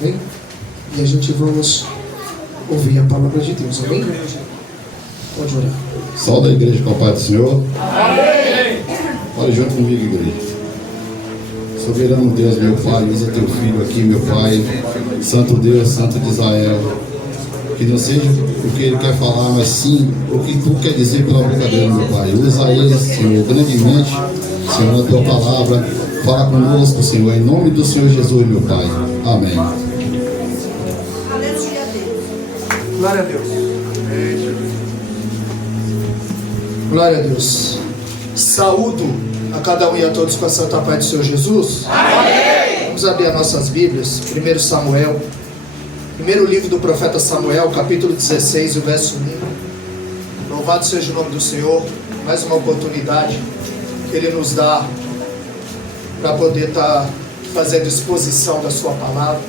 Amém? E a gente vamos ouvir a palavra de Deus. Amém? Pode orar. Salve a igreja com a paz do Senhor. Amém. Fale junto comigo, igreja. Soberano Deus, meu Pai, usa teu filho aqui, meu Pai. Santo Deus, Santo de Israel. Que não seja o que ele quer falar, mas sim o que tu quer dizer pela boca dele, meu Pai. Usa ele, Senhor, grandemente, Senhor, na tua palavra. Fala conosco, Senhor, em nome do Senhor Jesus, meu Pai. Amém. Aleluia a Deus. Glória a Deus. Glória a Deus. Saúdo a cada um e a todos com a santa paz do Senhor Jesus. Amém. Vamos abrir as nossas Bíblias. 1 Samuel. Primeiro livro do profeta Samuel, capítulo 16, o verso 1. Louvado seja o nome do Senhor. Mais uma oportunidade que Ele nos dá para poder estar fazendo exposição da sua palavra.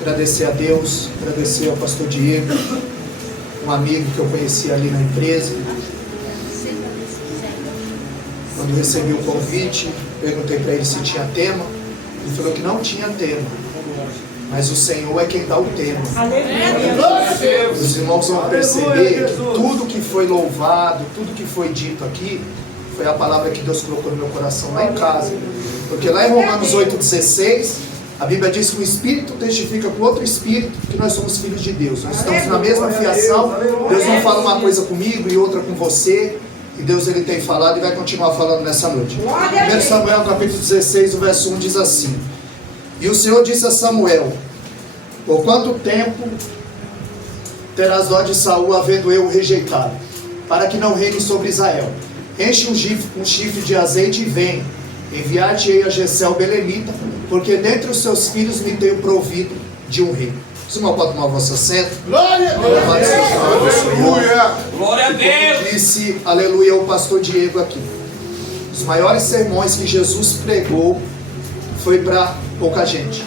Agradecer a Deus, agradecer ao pastor Diego, um amigo que eu conheci ali na empresa. Quando recebi o convite, perguntei para ele se tinha tema. Ele falou que não tinha tema, mas o Senhor é quem dá o tema. Os irmãos vão perceber que tudo que foi louvado, tudo que foi dito aqui, foi a palavra que Deus colocou no meu coração lá em casa. Porque lá em Romanos 8,16, a Bíblia diz que o Espírito testifica com outro Espírito que nós somos filhos de Deus. Nós estamos na mesma fiação. Deus não fala uma coisa comigo e outra com você. E Deus ele tem falado e vai continuar falando nessa noite. 1 Samuel capítulo 16, o verso 1 diz assim: E o Senhor disse a Samuel: Por quanto tempo terás dó de Saul, havendo eu o rejeitado, para que não reine sobre Israel? Enche um chifre de azeite e vem. Enviar-te-ei a Jessé o belemita, porque dentre os seus filhos me tenho provido de um rei. Os irmãos podem tomar o vosso assento. Glória a Deus. Glória a Deus. Como disse, aleluia, o pastor Diego aqui. Os maiores sermões que Jesus pregou foi para pouca gente.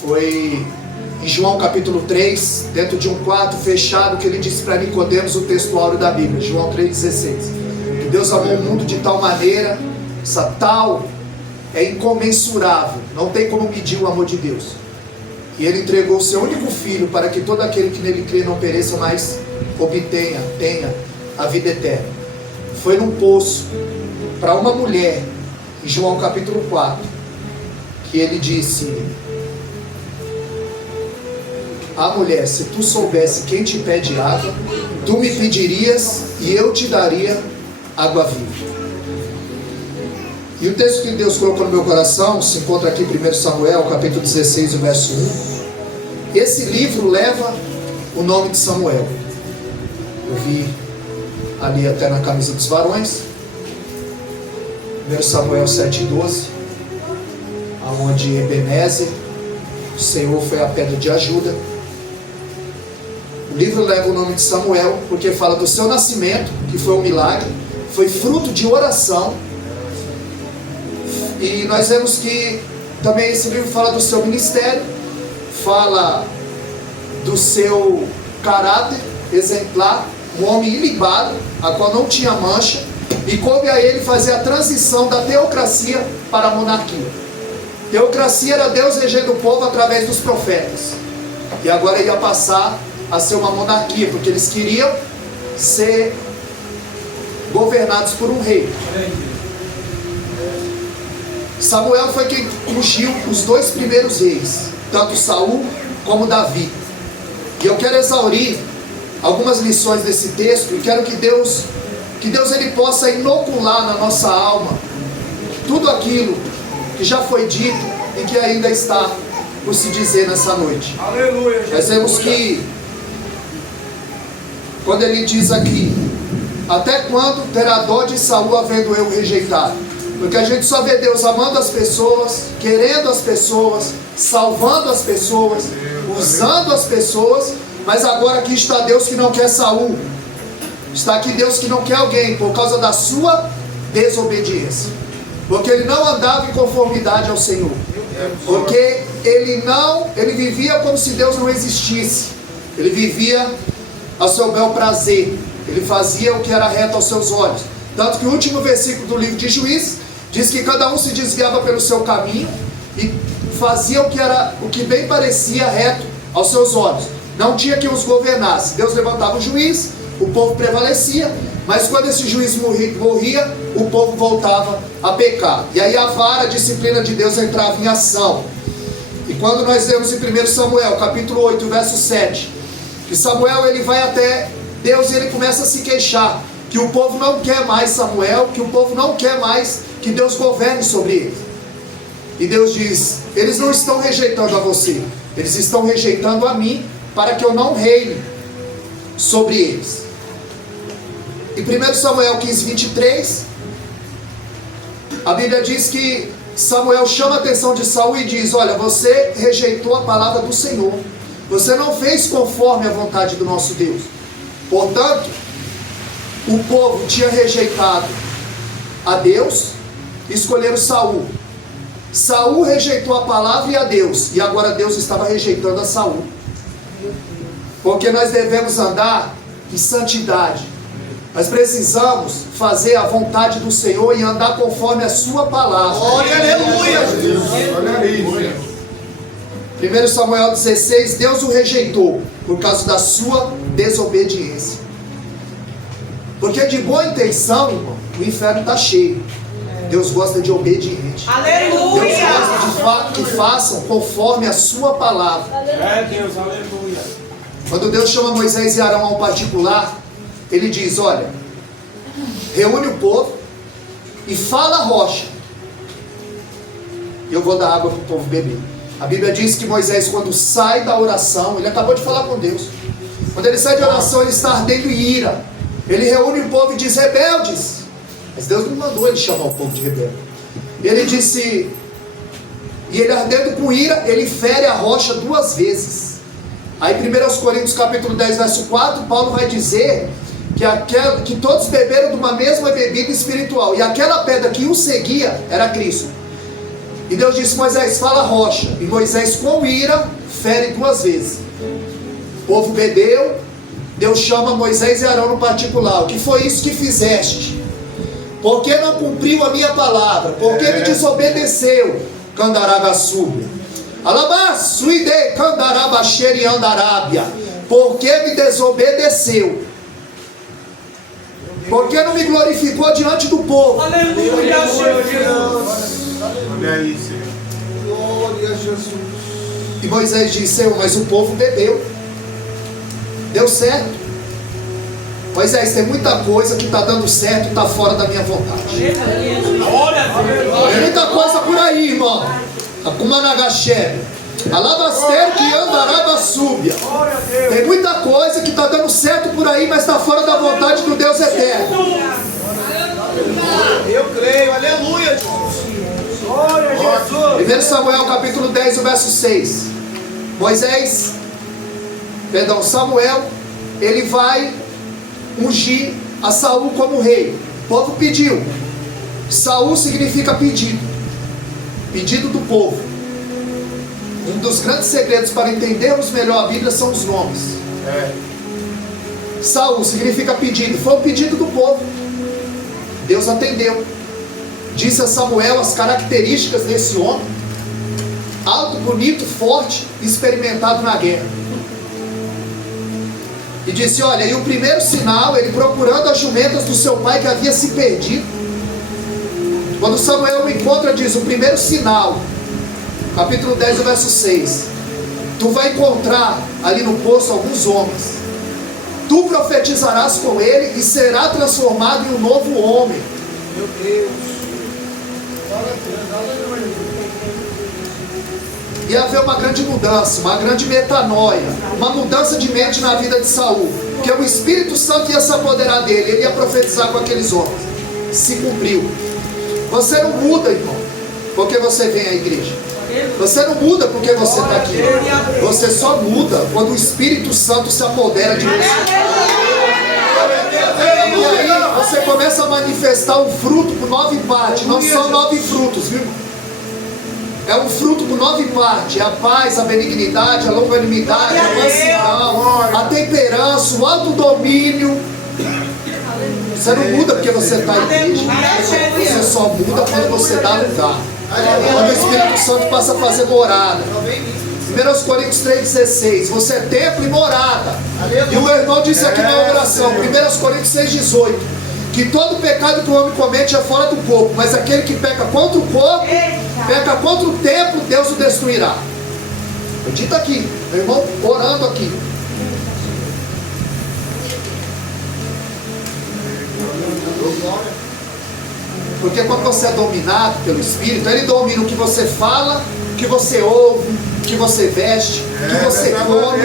Foi em João capítulo 3, dentro de um quarto fechado, que ele disse para Nicodemos o texto áureo da Bíblia, João 3,16. Que Deus amou o mundo de tal maneira, essa tal é incomensurável, não tem como medir o amor de Deus. E ele entregou o seu único filho para que todo aquele que nele crê não pereça, mas tenha a vida eterna. Foi num poço para uma mulher, em João capítulo 4, que ele disse: mulher, se tu soubesse quem te pede água, tu me pedirias e eu te daria água viva. E o texto que Deus colocou no meu coração se encontra aqui em 1 Samuel, capítulo 16, o verso 1. Esse livro leva o nome de Samuel. Eu vi ali até na camisa dos varões. 1 Samuel 7,12, onde Ebenezer, o Senhor foi a pedra de ajuda. O livro leva o nome de Samuel porque fala do seu nascimento, que foi um milagre, foi fruto de oração. E nós vemos que também esse livro fala do seu ministério, fala do seu caráter exemplar, um homem ilibado, a qual não tinha mancha, e coube a ele fazer a transição da teocracia para a monarquia. Teocracia era Deus regendo o povo através dos profetas, e agora ia passar a ser uma monarquia, porque eles queriam ser governados por um rei. Samuel foi quem ungiu os dois primeiros reis, tanto Saul como Davi. E eu quero exaurir algumas lições desse texto e quero que Deus ele possa inocular na nossa alma tudo aquilo que já foi dito e que ainda está por se dizer nessa noite. Aleluia. Nós vemos que quando ele diz aqui: até quando terá dó de Saul, havendo eu rejeitado? Porque a gente só vê Deus amando as pessoas, querendo as pessoas, salvando as pessoas, usando as pessoas, mas agora aqui está Deus que não quer Saul. Está aqui Deus que não quer alguém por causa da sua desobediência. Porque ele não andava em conformidade ao Senhor. Porque ele vivia como se Deus não existisse. Ele vivia ao seu bel prazer. Ele fazia o que era reto aos seus olhos. Tanto que o último versículo do livro de Juízes diz que cada um se desviava pelo seu caminho e fazia o que bem parecia reto aos seus olhos. Não tinha quem os governasse. Deus levantava o juiz, o povo prevalecia, mas quando esse juiz morria, o povo voltava a pecar. E aí a vara, a disciplina de Deus entrava em ação. E quando nós lemos em 1 Samuel, capítulo 8, verso 7, que Samuel ele vai até Deus e ele começa a se queixar que o povo não quer mais Samuel, que o povo não quer mais que Deus governe sobre eles. E Deus diz: eles não estão rejeitando a você, eles estão rejeitando a mim, para que eu não reine sobre eles. Em 1 Samuel 15, 23, a Bíblia diz que Samuel chama a atenção de Saul e diz: olha, você rejeitou a palavra do Senhor, você não fez conforme a vontade do nosso Deus. Portanto, o povo tinha rejeitado a Deus, escolheram Saul. Saul rejeitou a palavra e a Deus, e agora Deus estava rejeitando a Saul. Porque nós devemos andar em santidade. Nós precisamos fazer a vontade do Senhor e andar conforme a sua palavra. Glória, aleluia! 1 Samuel 16, Deus o rejeitou por causa da sua desobediência. Porque de boa intenção, irmão, o inferno está cheio. Deus gosta de obediente. Aleluia! Deus gosta de que façam conforme a sua palavra. É Deus, aleluia. Quando Deus chama Moisés e Arão ao particular, ele diz: olha, reúne o povo e fala a rocha, e eu vou dar água para o povo beber. A Bíblia diz que Moisés, quando sai da oração, ele acabou de falar com Deus, quando ele sai de oração, ele está ardendo em ira. Ele reúne o povo e diz: rebeldes. Mas Deus não mandou ele chamar o povo de rebelde. Ele disse, e ele ardendo com ira, ele fere a rocha 2 vezes. Aí 1 Coríntios capítulo 10, verso 4, Paulo vai dizer que todos beberam de uma mesma bebida espiritual, e aquela pedra que o seguia era Cristo. E Deus disse: Moisés, fala a rocha. E Moisés, com ira, fere 2 vezes. O povo bebeu. Deus chama Moisés e Arão no particular: o que foi isso que fizeste? Por que não cumpriu a minha palavra? Por que me desobedeceu? Candaragaçúbia. Alabassuide candarabaxeri andarábia. Por que me desobedeceu? Por que não me glorificou diante do povo? Aleluia, Jesus! Olha aí, Senhor. Glória a Jesus! E Moisés disse: Senhor, mas o povo bebeu. Deu certo. Moisés, tem muita coisa que está dando certo e está fora da minha vontade. Tem muita coisa por aí, irmão. Acumanagaxé. Alabaster que andaraba súbia. Tem muita coisa que está dando certo por aí, mas está fora da vontade do Deus eterno. Eu creio, aleluia, Jesus! Glória a Jesus! 1 Samuel capítulo 10, o verso 6. Samuel, ele vai ungir a Saul como rei. O povo pediu. Saul significa pedido. Pedido do povo. Um dos grandes segredos para entendermos melhor a Bíblia são os nomes. Saul significa pedido. Foi um pedido do povo. Deus atendeu. Disse a Samuel as características desse homem: alto, bonito, forte, experimentado na guerra. E disse: olha, e o primeiro sinal, ele procurando as jumentas do seu pai que havia se perdido. Quando Samuel o encontra, diz: o primeiro sinal, capítulo 10, verso 6. Tu vai encontrar ali no poço alguns homens. Tu profetizarás com ele e será transformado em um novo homem. Meu Deus! Ia haver uma grande mudança, uma grande metanoia, uma mudança de mente na vida de Saul, porque o Espírito Santo ia se apoderar dele, ele ia profetizar com aqueles homens. Se cumpriu. Você não muda, irmão, porque você vem à igreja. Você não muda porque você está aqui. Você só muda quando o Espírito Santo se apodera de você. E aí você começa a manifestar um fruto por 9 partes. Não são 9 frutos, viu? É um fruto por 9 partes: a paz, a benignidade, a longanimidade, a mansidão, a temperança, o autodomínio. Você não muda porque você está em igreja. Você só muda quando você dá lugar. Quando o Espírito Santo passa a fazer morada. 1 Coríntios 3,16. Você é templo e morada. E o irmão disse aqui na oração, 1 Coríntios 6,18. Que todo pecado que o homem comete é fora do corpo, mas aquele que peca contra o corpo, peca contra o templo, Deus o destruirá. Dito aqui, meu irmão orando aqui. Porque quando você é dominado pelo Espírito, Ele domina o que você fala, o que você ouve, o que você veste, o que você come,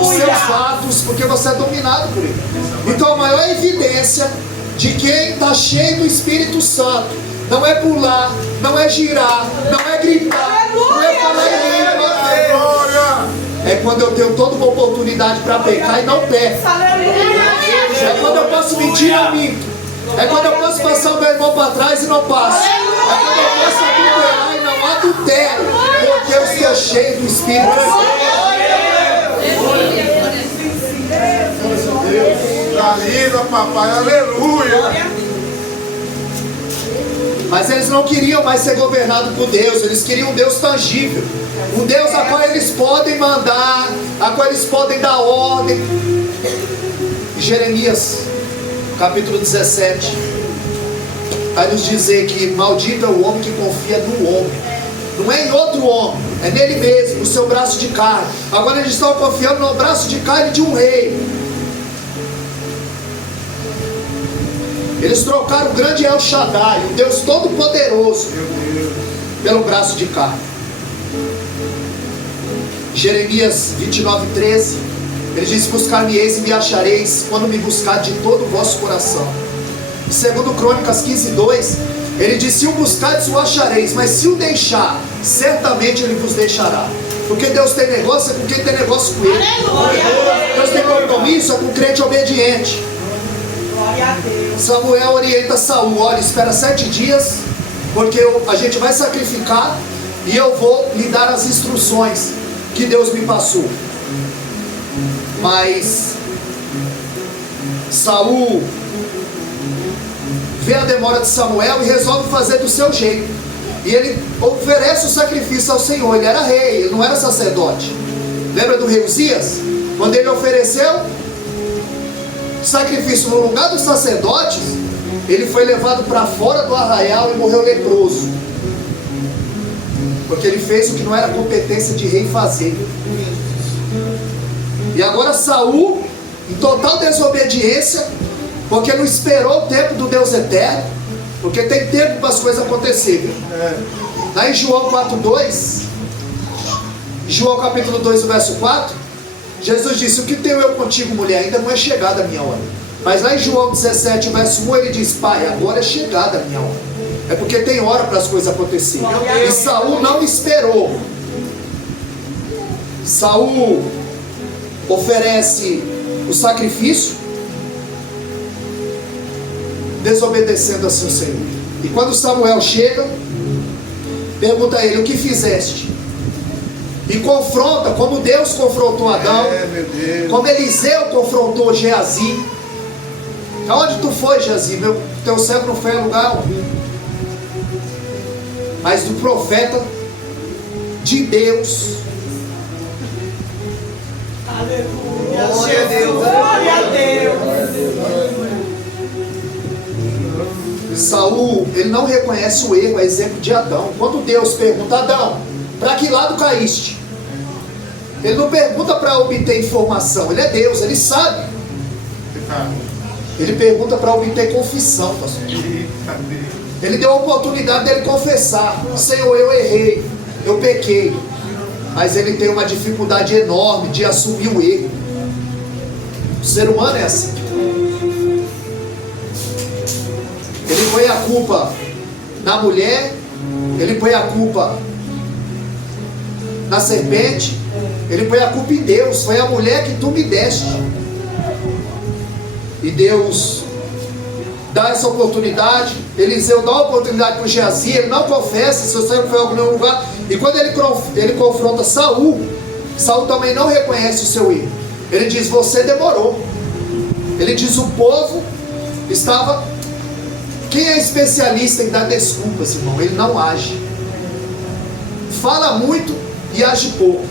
os seus atos, porque você é dominado por Ele. Então a maior evidência de quem está cheio do Espírito Santo não é pular, não é girar, não é gritar, não é falar em língua. É quando eu tenho toda uma oportunidade para pecar e não peco. É quando eu posso mentir e não minto. É quando eu posso passar o meu irmão para trás e não passo. É quando eu posso adulterar e não adultero. Porque eu estou cheio do Espírito Santo. Linda, papai, aleluia. Mas eles não queriam mais ser governados por Deus. Eles queriam um Deus tangível, um Deus a qual eles podem mandar, a qual eles podem dar ordem. Jeremias capítulo 17 vai nos dizer que maldito é o homem que confia no homem. Não é em outro homem, é nele mesmo, no seu braço de carne. Agora eles estão confiando no braço de carne de um rei. Eles trocaram o grande El Shaddai, o Deus Todo-Poderoso, pelo braço de carne. Jeremias 29:13, ele diz: buscar-me-eis e me achareis, quando me buscar de todo o vosso coração. Segundo Crônicas 15:2, ele diz: se o buscardes, o achareis, mas se o deixar, certamente ele vos deixará. Porque Deus tem negócio, é com quem tem negócio com ele. Deus tem compromisso, é com o crente obediente. Samuel orienta Saul: olha, espera 7 dias, porque a gente vai sacrificar e eu vou lhe dar as instruções que Deus me passou. Mas Saul vê a demora de Samuel e resolve fazer do seu jeito. E ele oferece o sacrifício ao Senhor. Ele era rei, ele não era sacerdote. Lembra do rei Uzias? Quando ele ofereceu sacrifício no lugar dos sacerdotes, ele foi levado para fora do arraial e morreu leproso, porque ele fez o que não era competência de rei fazer. E agora Saul, em total desobediência, porque não esperou o tempo do Deus eterno, porque tem tempo para as coisas acontecerem. Lá em João 4:2, João capítulo 2, verso 4, Jesus disse: o que tenho eu contigo, mulher? Ainda não é chegada a minha hora. Mas lá em João 17, verso 1, ele diz: pai, agora é chegada a minha hora. É porque tem hora para as coisas acontecerem. E Saul não esperou. Saul oferece o sacrifício, desobedecendo assim o Senhor. E quando Samuel chega, pergunta a ele: o que fizeste? E confronta, como Deus confrontou Adão, como Eliseu confrontou Geazi. Aonde tu foi, Geazi? Teu servo não foi a lugar algum. Mas do profeta de Deus. Aleluia. Glória a Deus. Glória a Deus. Saul, ele não reconhece o erro, é exemplo de Adão. Quando Deus pergunta: Adão, para que lado caíste? Ele não pergunta para obter informação. Ele é Deus, ele sabe. Ele pergunta para obter confissão, pastor. Ele deu a oportunidade dele confessar: Senhor, eu errei, eu pequei. Mas ele tem uma dificuldade enorme de assumir o erro. O ser humano é assim. Ele põe a culpa na mulher, ele põe a culpa na serpente, ele põe a culpa em Deus. Foi a mulher que tu me deste. E Deus dá essa oportunidade. Eliseu dá a oportunidade para o Geazi. Ele não confessa se o servo foi em algum lugar. E quando ele confronta Saul, Saul também não reconhece o seu erro. Ele diz: você demorou. Ele diz: o povo estava Quem é especialista em dar desculpas, irmão? Ele não age. Fala muito e age pouco.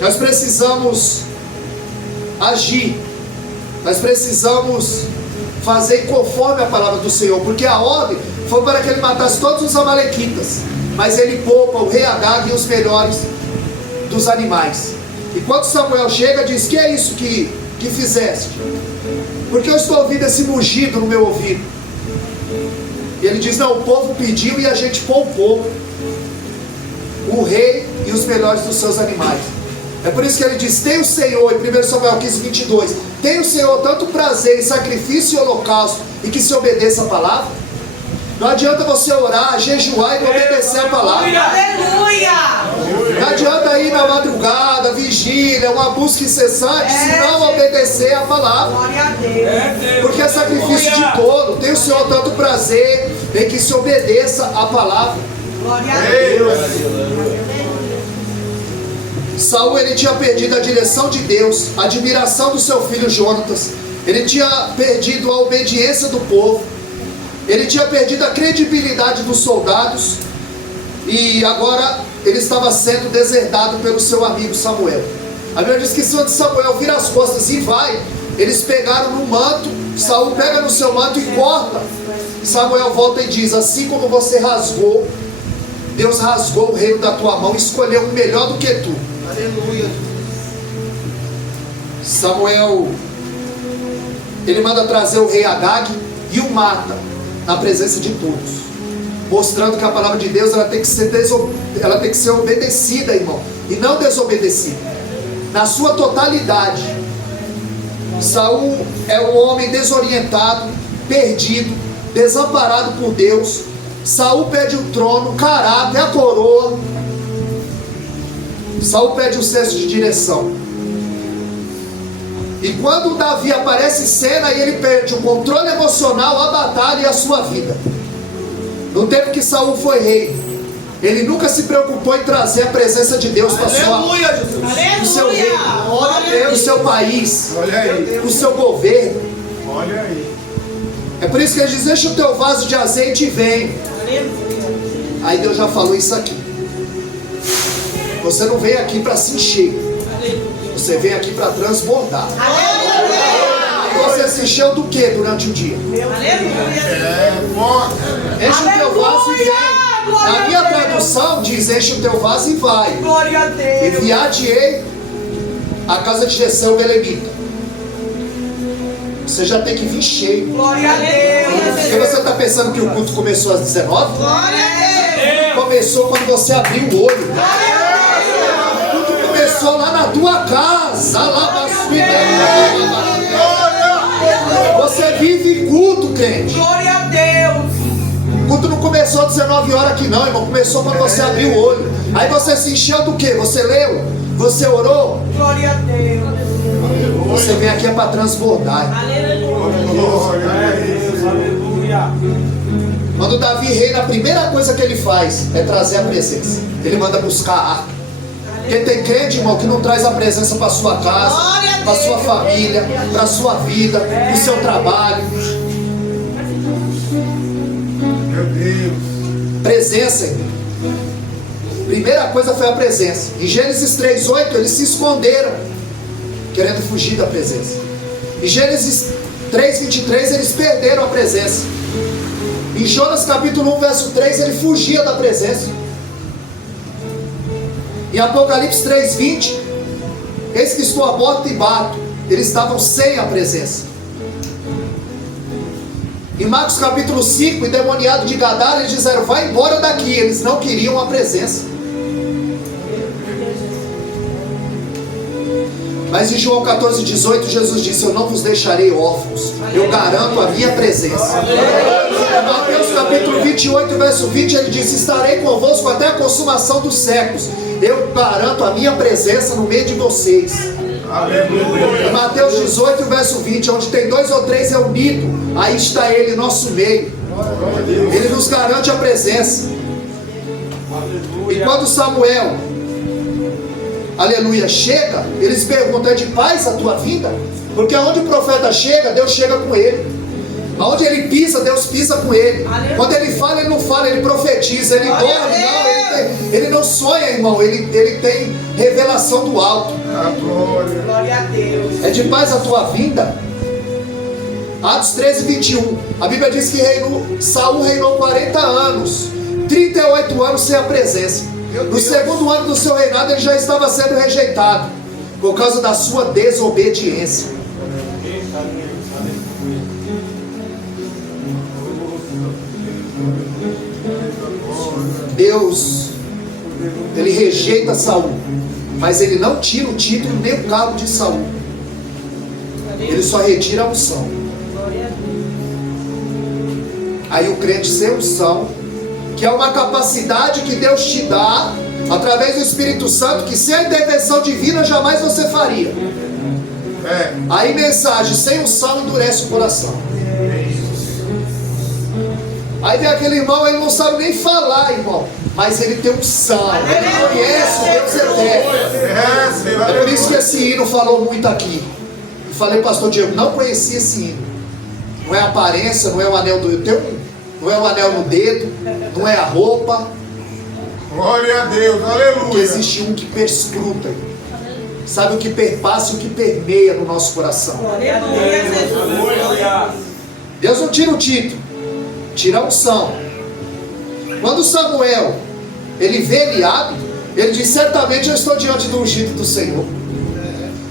Nós precisamos agir. Nós precisamos fazer conforme a palavra do Senhor, porque a ordem foi para que ele matasse todos os amalequitas, mas ele poupa o rei Agag e os melhores dos animais. E quando Samuel chega, diz: que é isso que fizeste? Porque eu estou ouvindo esse mugido no meu ouvido. E ele diz: não, o povo pediu e a gente poupou o rei e os melhores dos seus animais. É por isso que ele diz: tem o Senhor, em 1 Samuel 15, 22, tem o Senhor tanto prazer em sacrifício e holocausto, e que se obedeça a palavra. Não adianta você orar, jejuar e não obedecer a palavra. Aleluia! Não adianta ir na madrugada, vigília, uma busca incessante, se não obedecer a palavra. Glória a Deus. Porque é sacrifício de tolo. Tem o Senhor tanto prazer em que se obedeça a palavra. Glória a Deus. Saul, ele tinha perdido a direção de Deus, a admiração do seu filho Jonatas. Ele tinha perdido a obediência do povo. Ele tinha perdido a credibilidade dos soldados. E agora ele estava sendo deserdado pelo seu amigo Samuel. A Bíblia diz que quando Samuel vira as costas e vai, eles pegaram no manto. Saul pega no seu manto e corta. Samuel volta e diz: assim como você rasgou, Deus rasgou o reino da tua mão e escolheu um melhor do que tu. Aleluia. Samuel, ele manda trazer o rei Agag e o mata na presença de todos, mostrando que a palavra de Deus ela tem que ser obedecida, irmão, e não desobedecida, na sua totalidade. Saul é um homem desorientado, perdido, desamparado por Deus. Saul pede o trono, o caráter, a coroa. Saul pede o senso de direção. E quando Davi aparece em cena, ele perde o controle emocional, a batalha e a sua vida. No tempo que Saul foi rei, ele nunca se preocupou em trazer a presença de Deus para o seu reino, o seu país, o seu governo. Olha aí. É por isso que ele diz: deixa o teu vaso de azeite e vem. Aí Deus já falou isso aqui: você não vem aqui para se encher, você vem aqui para transbordar. E você se encheu do que durante o dia? Enche o teu vaso e vem. Na minha tradução diz: enche o teu vaso e vai. Glória a Deus. Enviar-te-ei à casa de Jessé o belemita. Você já tem que vir cheio. Glória a Deus. Porque você está pensando que o culto começou às 19? Glória a Deus. Começou quando você abriu o olho. O culto começou lá na tua casa. Lá na sua igreja. Você vive culto, crente. Glória a Deus. O culto não começou às 19 horas aqui não, irmão. Começou quando você abriu o olho. Aí você se encheu do quê? Você leu? Você orou? Glória a Deus. Você vem aqui é para transbordar. Aleluia. Quando Davi reina, a primeira coisa que ele faz é trazer a presença. Ele manda buscar a arca. Porque tem crente, irmão, que não traz a presença para sua casa, para sua família, para sua vida, para o seu trabalho. Meu Deus. Presença, irmão. Primeira coisa foi a presença. Em Gênesis 3:8 eles se esconderam, querendo fugir da presença. Em Gênesis 3:23 eles perderam a presença. Em Jonas capítulo 1 verso 3 ele fugia da presença. Em Apocalipse 3:20, eis que estou à porta e bato. Eles estavam sem a presença. Em Marcos capítulo 5, endemoniado de Gadara, eles disseram: vai embora daqui. Eles não queriam a presença. Mas em João 14:18 Jesus disse: eu não vos deixarei órfãos, eu garanto a minha presença. Em Mateus capítulo 28 verso 20 ele disse: estarei convosco até a consumação dos séculos, eu garanto a minha presença no meio de vocês. Em Mateus 18 verso 20, onde tem 2 ou 3 reunidos, aí está ele em nosso meio. Ele nos garante a presença. E quando Samuel, aleluia, chega, eles perguntam: é de paz a tua vida? Porque aonde o profeta chega, Deus chega com ele. Aonde ele pisa, Deus pisa com ele. Quando ele fala, ele não fala, ele profetiza, ele dorme, não, ele não sonha, irmão, ele tem revelação do alto. Glória a Deus. É de paz a tua vinda. Atos 13, 21. A Bíblia diz que Saul reinou 40 anos, 38 anos sem a presença. No segundo ano do seu reinado, ele já estava sendo rejeitado por causa da sua desobediência. Deus, ele rejeita Saul, mas ele não tira o título nem o cargo de Saul. Ele só retira a unção. Aí o crente sem unção, que é uma capacidade que Deus te dá através do Espírito Santo, que sem a intervenção divina jamais você faria. Aí mensagem sem unção endurece o coração. Aí vem aquele irmão, ele não sabe nem falar, irmão, mas ele tem unção, ele conhece o Deus eterno. É por isso que esse hino falou muito aqui. Eu falei, pastor Diego, não conhecia esse hino. Não é a aparência, não é o anel do dedo, não é o anel no dedo, não é a roupa. Glória a Deus, aleluia. Porque existe um que perscruta, sabe o que perpassa e o que permeia no nosso coração. Deus não tira o título, tira a unção. Quando Samuel, ele vê Eliabe, ele diz, certamente eu estou diante do ungido do Senhor.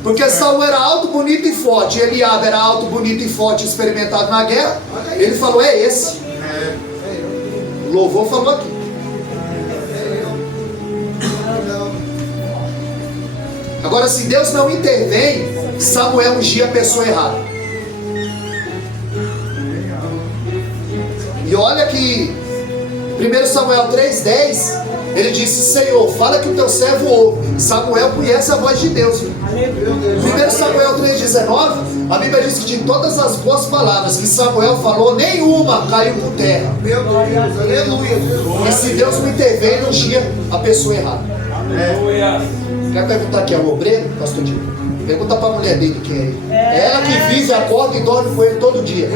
Porque Saul era alto, bonito e forte, Eliabe era alto, bonito e forte, experimentado na guerra. Ele falou, é esse. O louvor falou aqui. Agora, se Deus não intervém, Samuel ungia a pessoa errada. E olha que 1 Samuel 3,10, ele disse, Senhor, fala que o teu servo ouve. Samuel conhece a voz de Deus. 1 Samuel 3,19, a Bíblia diz que de todas as boas palavras que Samuel falou, nenhuma caiu por terra. Meu Deus, aleluia. E se Deus não intervém, ele ungia a pessoa errada. Quer perguntar quem é o obreiro, pastor Diego? Pergunta para a mulher dele quem é ele. É ela que vive, acorda e dorme com ele todo dia.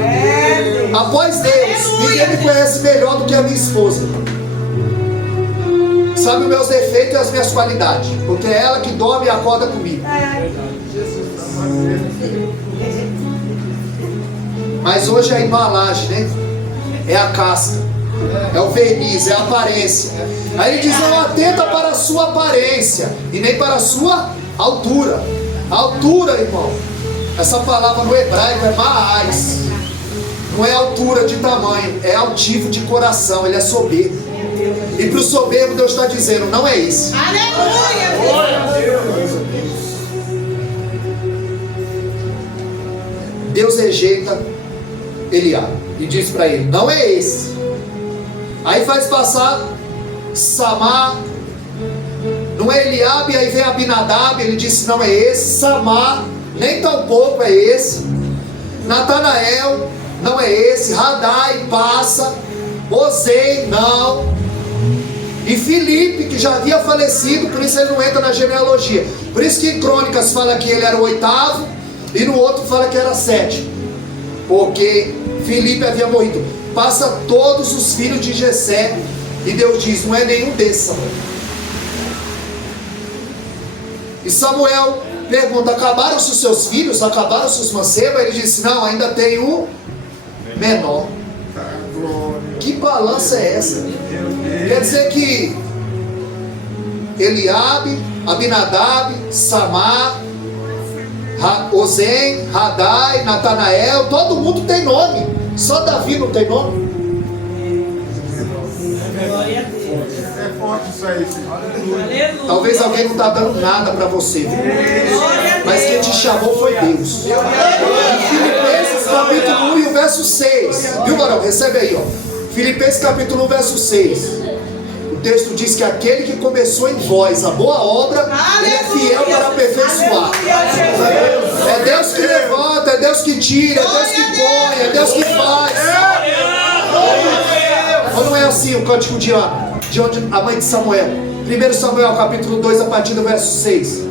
Após Deus, ninguém me conhece melhor do que a minha esposa. Sabe os meus defeitos e as minhas qualidades, porque é ela que dorme e acorda comigo. Mas hoje é a embalagem, né? É a casca, é o verniz, é a aparência. Aí ele diz, não atenta para a sua aparência e nem para a sua altura. Altura, irmão, essa palavra no hebraico é ma'ais. Não é altura de tamanho, é altivo de coração, ele é soberbo. E para o soberbo Deus está dizendo, não é esse. Aleluia! Deus rejeita Eliabe e diz para ele, não é esse. Aí faz passar Samar, não é Eliabe, aí vem Abinadab, ele disse, não é esse. Samar, nem tampouco é esse. Natanael, não é esse. Radai, passa. Osei, não. E Filipe, que já havia falecido, por isso ele não entra na genealogia. Por isso que em Crônicas fala que ele era o 8º, e no outro fala que era 7º. Porque Filipe havia morrido. Passa todos os filhos de Jessé, e Deus diz, não é nenhum desses, Samuel. E Samuel pergunta, acabaram-se os seus filhos? Acabaram-se os mancebos? Ele disse, não, ainda tem um menor. Que balança é essa? Quer dizer que Eliabe, Abinadab, Samar, Osem, Radai, Natanael, todo mundo tem nome. Só Davi não tem nome. Glória a Deus. É forte isso aí, Senhor. Aleluia. Talvez alguém não está dando nada para você, viu? Mas quem te chamou foi Deus. Filipenses capítulo 1 e o verso 6. Viu, varão? Recebe aí, ó. Filipenses capítulo 1, verso 6. O texto diz que aquele que começou em vós a boa obra, ele é fiel para aperfeiçoar. É Deus que levanta, é Deus que tira, é Deus que põe, é Deus que faz. Ou não é assim o cântico de Ana, de onde a mãe de Samuel? 1 Samuel capítulo 2, a partir do verso 6.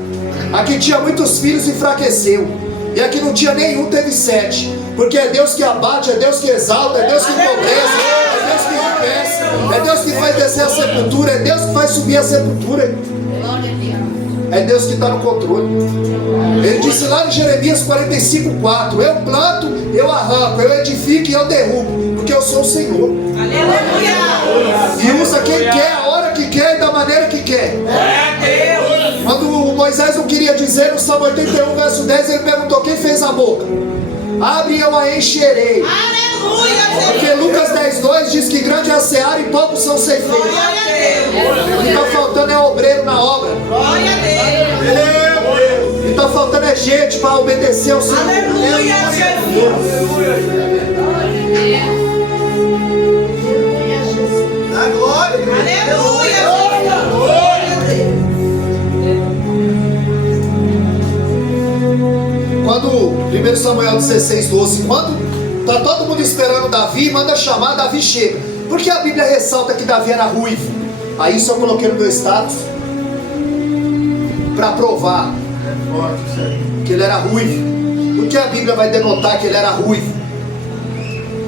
Aqui tinha muitos filhos e enfraqueceu, e aqui não tinha nenhum, teve 7. Porque é Deus que abate, é Deus que exalta, é Deus que empobrece, é Deus que enriquece, é Deus que faz descer a sepultura, é Deus que faz subir a sepultura. É Deus que está no controle. Ele disse lá em Jeremias 45:4: eu planto, eu arranco, eu edifico e eu derrubo, porque eu sou o Senhor. Aleluia. E usa quem quer, a hora que quer e da maneira que quer. Quando Moisés não queria dizer, no Salmo 81, verso 10, ele perguntou: quem fez a boca? Abre e eu a encherei. Aleluia. Porque Lucas 10:2 diz que grande é a seara e poucos são ceifeiros. Glória a Deus. O que está faltando é obreiro na obra. Glória a Deus. O que está faltando é gente para obedecer ao Senhor. Aleluia, Na glória. aleluia. Glória a Deus. Quando 1 Samuel 16:12, quando está todo mundo esperando Davi, manda chamar, Davi chega. Porque a Bíblia ressalta que Davi era ruivo. Aí isso eu coloquei no meu status para provar que ele era ruivo. Porque a Bíblia vai denotar que ele era ruivo?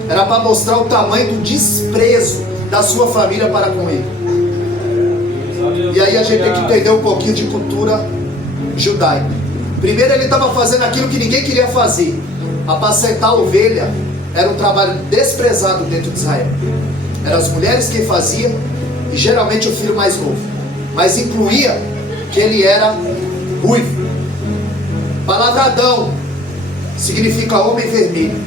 Era para mostrar o tamanho do desprezo da sua família para com ele. E aí a gente tem que entender um pouquinho de cultura judaica. Primeiro, ele estava fazendo aquilo que ninguém queria fazer. Apacentar ovelha era um trabalho desprezado dentro de Israel. Eram as mulheres que faziam, e geralmente o filho mais novo. Mas incluía que ele era ruivo. A palavra Adão significa homem vermelho.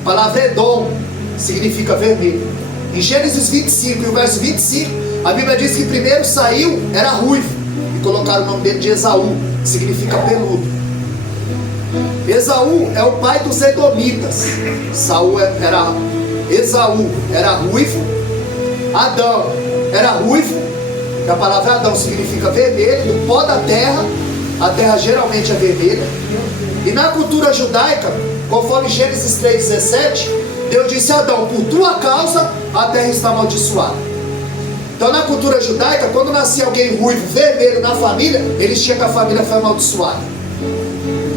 A palavra Edom significa vermelho. Em Gênesis 25 e o verso 25, a Bíblia diz que primeiro saiu, era ruivo, e colocaram o nome dele de Esaú, que significa peludo. Esaú é o pai dos edomitas. Esaú era ruivo. Adão era ruivo, que a palavra Adão significa vermelho, do pó da terra. A terra geralmente é vermelha. E na cultura judaica, conforme Gênesis 3,17, Deus disse a Adão: por tua causa a terra está amaldiçoada. Então na cultura judaica, quando nascia alguém ruivo, vermelho na família, eles tinham que a família foi amaldiçoada.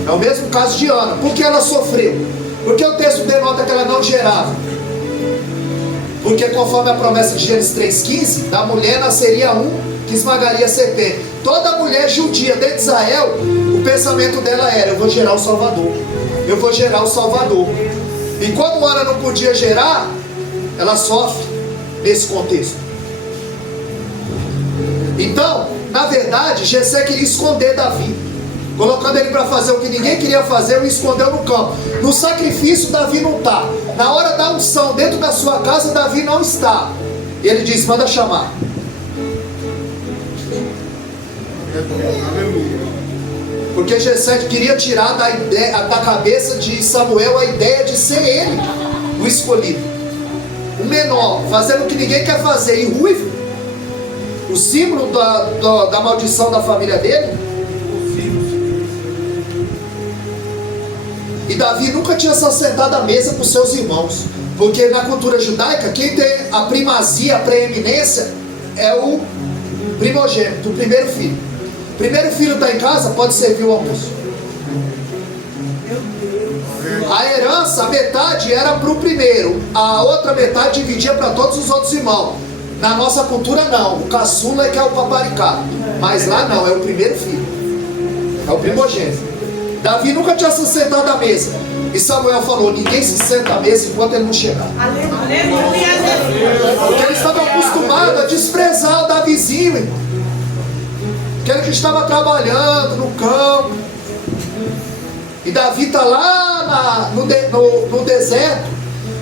É o mesmo caso de Ana. Por que ela sofreu? Porque o texto denota que ela não gerava. Porque conforme a promessa de Gênesis 3,15, da mulher nasceria um que esmagaria a serpente. Toda mulher judia dentro de Israel, o pensamento dela era: eu vou gerar o Salvador, eu vou gerar o Salvador. E quando Ana não podia gerar, ela sofre nesse contexto. Então, na verdade, Jessé queria esconder Davi, colocando ele para fazer o que ninguém queria fazer, o escondeu no campo. No sacrifício, Davi não está. Na hora da unção, dentro da sua casa, Davi não está. E ele diz: manda chamar. Porque Jessé queria tirar da cabeça de Samuel a ideia de ser ele o escolhido, o menor, fazendo o que ninguém quer fazer, e ruivo, o símbolo da maldição da família dele. E Davi nunca tinha se assentado à mesa com seus irmãos, porque na cultura judaica, quem tem a primazia, a preeminência, é o primogênito, o primeiro filho. O primeiro filho está em casa, pode servir o almoço. A herança, a metade era para o primeiro, a outra metade dividia para todos os outros irmãos. Na nossa cultura não, o caçula é que é o paparicado, mas lá não, é o primeiro filho, é o primogênito. Davi nunca tinha se sentado à mesa, e Samuel falou: ninguém se senta à mesa enquanto ele não chegar. Aleluia. Porque eles estavam acostumados a desprezar o Davizinho, irmão. Aquele que estava trabalhando no campo. E Davi está lá no deserto,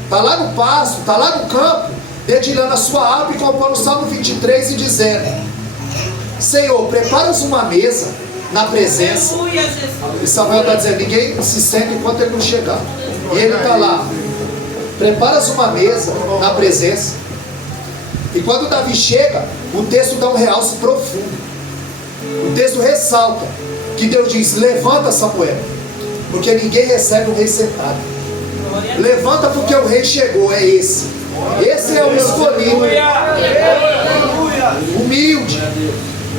está lá no pasto, está lá no campo, dedilhando a sua harpa e compondo o Salmo 23 e dizendo: Senhor, prepara-nos uma mesa na presença. E Samuel está dizendo: ninguém se senta enquanto ele não chegar. E ele está lá: prepara-nos uma mesa na presença. E quando Davi chega, o texto dá um realce profundo. O texto ressalta que Deus diz: levanta, Samuel, porque ninguém recebe o rei sentado. Levanta, porque o rei chegou. É esse é o escolhido, humilde,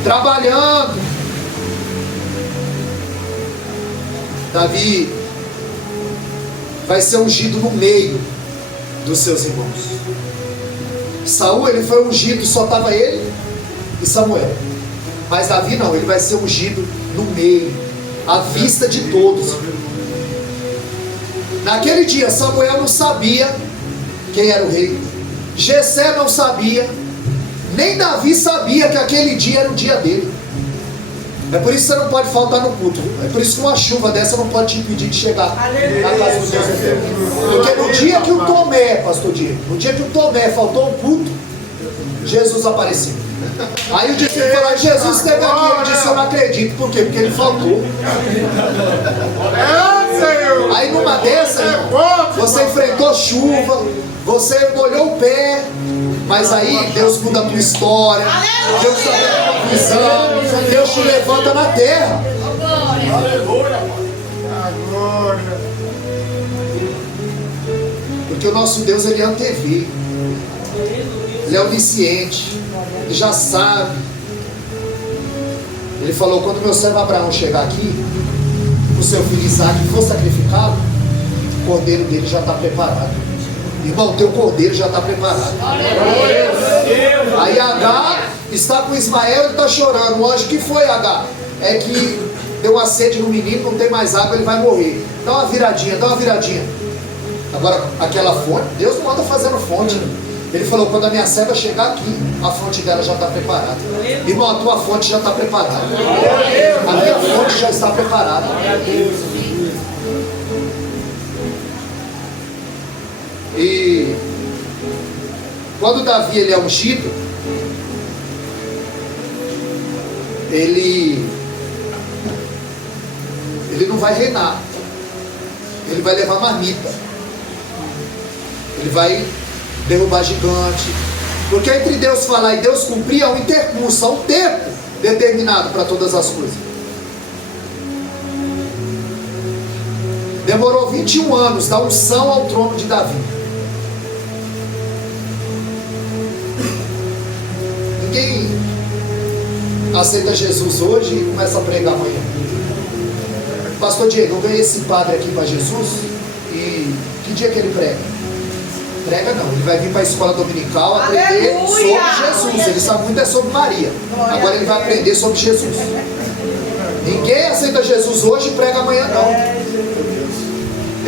trabalhando. Davi vai ser ungido no meio dos seus irmãos. Saul, ele foi ungido, só estava ele e Samuel. Mas Davi não, ele vai ser ungido no meio, à vista de todos. Naquele dia Samuel não sabia quem era o rei, Jessé não sabia, nem Davi sabia que aquele dia era o dia dele. É por isso que você não pode faltar no culto. É por isso que uma chuva dessa não pode te impedir de chegar na casa do Deus eterno. Porque no dia que o Tomé, pastor Diego, no dia que o Tomé faltou um culto, Jesus apareceu. Aí o discípulo falou: Jesus esteve aqui. Ele disse: eu não acredito. Por quê? Porque ele faltou. Aí numa dessa, você enfrentou chuva, você molhou o pé, mas aí Deus muda a tua história, Deus te dá uma visão, Deus te levanta na terra. Porque o nosso Deus, ele antevê, ele é onisciente, ele já sabe. Ele falou: quando meu servo Abraão chegar aqui, o seu filho Isaac for sacrificado, o cordeiro dele já está preparado. Irmão, teu cordeiro já está preparado. Aí Agar está com Ismael, ele está chorando. O anjo: que foi, Agar? É que deu uma sede no menino, não tem mais água, ele vai morrer. Dá uma viradinha, dá uma viradinha. Agora, aquela fonte, Deus não anda fazendo fonte. Ele falou: quando a minha serva chegar aqui, a fonte dela já está preparada. Irmão, a tua fonte já está preparada. A minha fonte já está preparada. E quando Davi, ele é ungido, ele não vai reinar, ele vai levar marmita, ele vai derrubar gigante, porque entre Deus falar e Deus cumprir há um intercurso, há um tempo determinado para todas as coisas. Demorou 21 anos da unção ao trono de Davi. Ninguém aceita Jesus hoje e começa a pregar amanhã. Pastor Diego, eu ganhei esse padre aqui para Jesus, e que dia que ele prega? Prega não, ele vai vir para a escola dominical aprender sobre Jesus. Ele sabe muito sobre Maria, agora ele vai aprender sobre Jesus. Ninguém aceita Jesus hoje e prega amanhã não.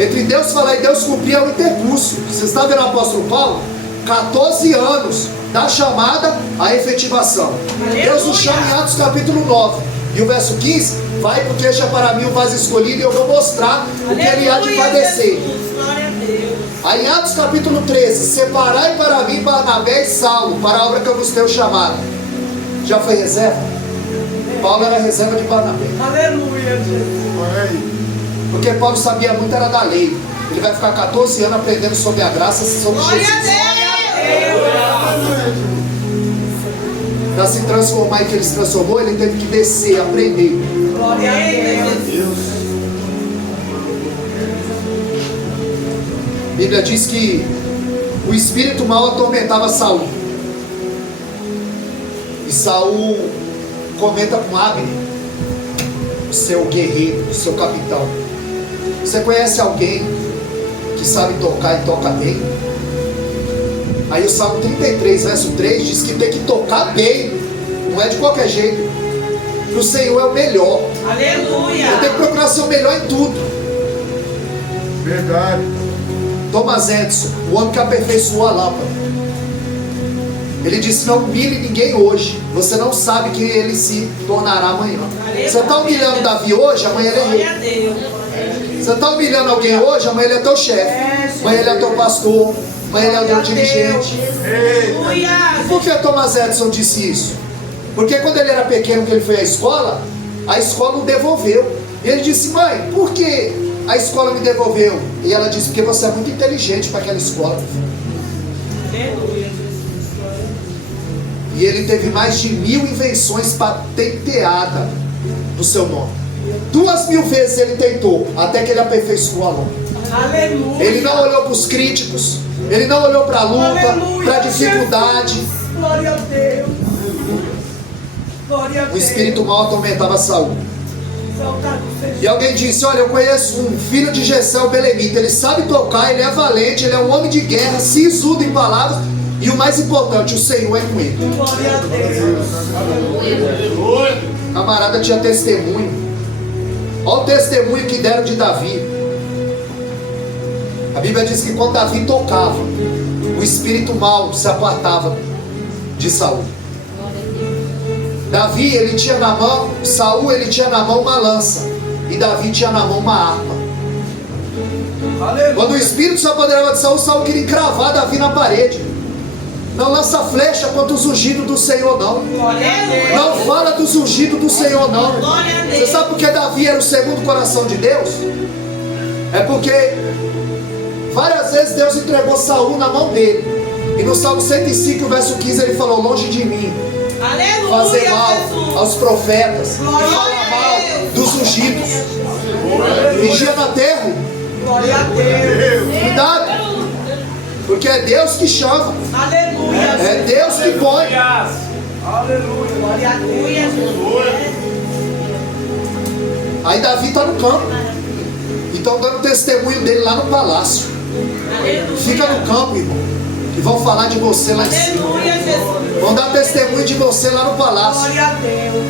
Entre Deus falar e Deus cumprir é um intercurso. Você está vendo o apóstolo Paulo? 14 anos da chamada à efetivação. Deus o chama em Atos capítulo 9. E o verso 15: vai, porque este é para mim o vaso escolhido, e eu vou mostrar o que ele há de padecer. Aí em Atos capítulo 13: separai para mim Barnabé e Saulo para a obra que eu vos tenho chamado. Já foi reserva? Paulo era reserva de Barnabé. Aleluia, Jesus. Porque Paulo sabia muito, era da lei. Ele vai ficar 14 anos aprendendo sobre a graça, sobre Jesus. Para se transformar em que ele se transformou, ele teve que descer, aprender. Glória a Deus. A Bíblia diz que o espírito mau atormentava Saul. E Saul comenta com Abner, o seu guerreiro, o seu capitão: você conhece alguém que sabe tocar e toca bem? Aí o Salmo 33, verso 3 diz que tem que tocar bem, não é de qualquer jeito. Que o Senhor é o melhor. Aleluia. Eu tenho que procurar ser o melhor em tudo. Verdade. Thomas Edison, o homem que aperfeiçoou a lâmpada, ele disse: não humilhe ninguém hoje, você não sabe quem ele se tornará amanhã. Você está humilhando Davi hoje, amanhã ele é rei. Você está humilhando alguém hoje, amanhã ele é teu chefe, amanhã ele é teu pastor, amanhã ele é o teu dirigente. E por que Thomas Edison disse isso? Porque quando ele era pequeno, que ele foi à escola, a escola o devolveu. E ele disse: mãe, por que a escola me devolveu? E ela disse: porque você é muito inteligente para aquela escola. E ele teve mais de 1000 invenções patenteadas no seu nome. 2000 vezes ele tentou, até que ele aperfeiçoou a lâmpada. Aleluia. Ele não olhou para os críticos, ele não olhou para a luta, para a dificuldade. Glória a Deus. Glória a Deus. O espírito mau atormentava Saul. E alguém disse: olha, eu conheço um filho de Jessé, o belemita. Ele sabe tocar, ele é valente, ele é um homem de guerra, sisudo em palavras. E o mais importante, o Senhor é com ele. Glória a Deus. Camarada tinha testemunho. Olha o testemunho que deram de Davi. A Bíblia diz que quando Davi tocava, o espírito mau se apartava de Saul. Davi, ele tinha na mão, Saul, ele tinha na mão uma lança, e Davi tinha na mão uma harpa. Quando o espírito se apoderava de Saul, Saul queria encravar Davi na parede. Não lança flecha contra os ungidos do Senhor, não. Não fala dos ungidos do Senhor, não. Você sabe por que Davi era o segundo coração de Deus? É porque várias vezes Deus entregou Saul na mão dele. E no Salmo 105, verso 15, ele falou: longe de mim fazer mal aos profetas, falar mal dos ungidos. Vigia na terra. Glória a Deus. Cuidado, porque é Deus que chama. Aleluia. É Deus que põe. Aleluia. Glória a Deus. Aí Davi está no campo. Então dando testemunho dele lá no palácio. Fica no campo, irmão, que vão falar de você lá em cima. Aleluia, Jesus. Vão dar testemunho de você lá no palácio. Glória a Deus.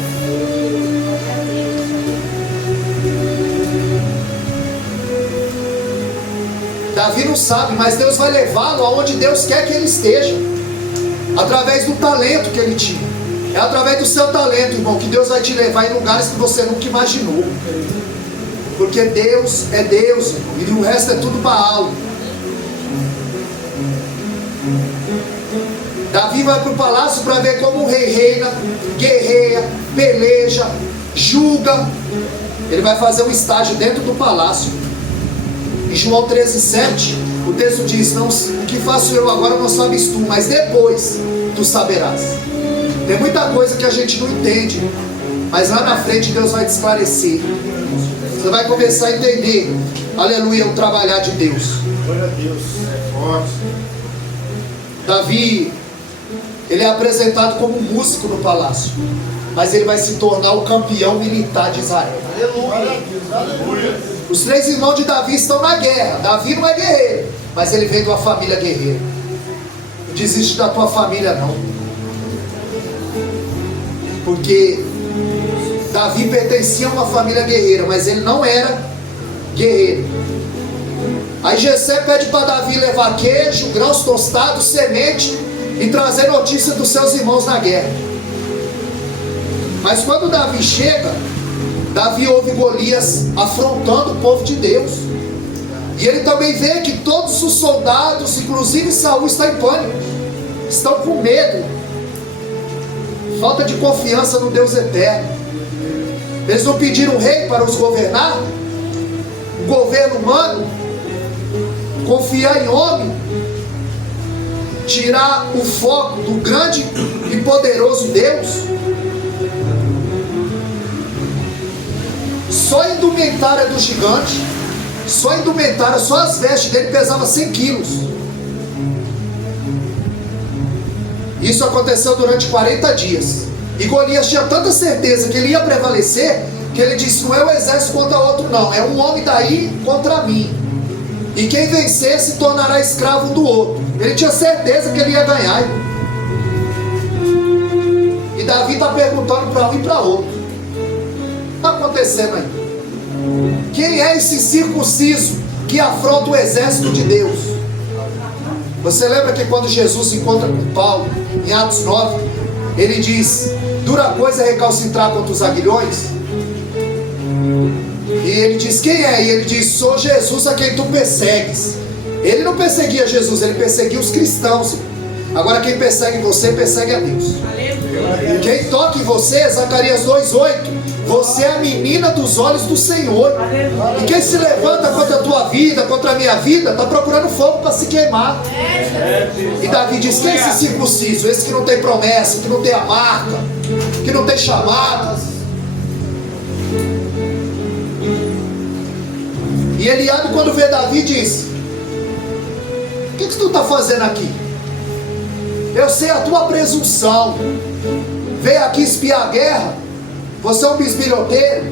Davi não sabe, mas Deus vai levá-lo aonde Deus quer que ele esteja, através do talento que ele tinha. É através do seu talento, irmão, que Deus vai te levar em lugares que você nunca imaginou. Porque Deus é Deus, e o resto é tudo Baal. Davi vai para o palácio para ver como o rei reina, guerreia, peleja, julga. Ele vai fazer um estágio dentro do palácio. Em João 13:7, o texto diz: não, o que faço eu agora não sabes tu, mas depois tu saberás. Tem muita coisa que a gente não entende, mas lá na frente Deus vai te esclarecer. Você vai começar a entender, aleluia, o trabalhar de Deus. Glória a Deus. É forte. Davi, ele é apresentado como um músico no palácio, mas ele vai se tornar o campeão militar de Israel. Aleluia. Os 3 irmãos de Davi estão na guerra. Davi não é guerreiro, mas ele vem de uma família guerreira. Não desiste da tua família, não, porque Davi pertencia a uma família guerreira, mas ele não era guerreiro. Aí Jessé pede para Davi levar queijo, grãos tostados, semente e trazer notícia dos seus irmãos na guerra. Mas quando Davi chega, Davi ouve Golias afrontando o povo de Deus. E ele também vê que todos os soldados, inclusive Saul, está em pânico, estão com medo, falta de confiança no Deus eterno. Eles não pediram rei para os governar, um governo humano, confiar em homem, tirar o foco do grande e poderoso Deus. Só a indumentária do gigante, só a indumentária, só as vestes dele pesava 100 quilos. Isso aconteceu durante 40 dias. E Golias tinha tanta certeza que ele ia prevalecer, que ele disse: não é o exército contra outro, não, é um homem daí contra mim. E quem vencer se tornará escravo do outro. Ele tinha certeza que ele ia ganhar. E Davi está perguntando para um e para outro: o que está acontecendo aí? Quem é esse circunciso que afronta o exército de Deus? Você lembra que quando Jesus encontra com Paulo, em Atos 9, ele diz: dura coisa é recalcitrar contra os aguilhões? E ele diz: quem é? E ele diz: sou Jesus a quem tu persegues. Ele não perseguia Jesus, ele perseguia os cristãos. Agora quem persegue você, persegue a Deus. Aleluia. Quem toca em você, Zacarias 2:8, você é a menina dos olhos do Senhor. Aleluia. E quem se levanta contra a tua vida, contra a minha vida, está procurando fogo para se queimar. E Davi diz: quem é esse circunciso? Esse que não tem promessa, que não tem a marca, que não tem chamada. E Eliabe, quando vê Davi, diz: o que tu está fazendo aqui? Eu sei a tua presunção. Veio aqui espiar a guerra. Você é um bisbilhoteiro.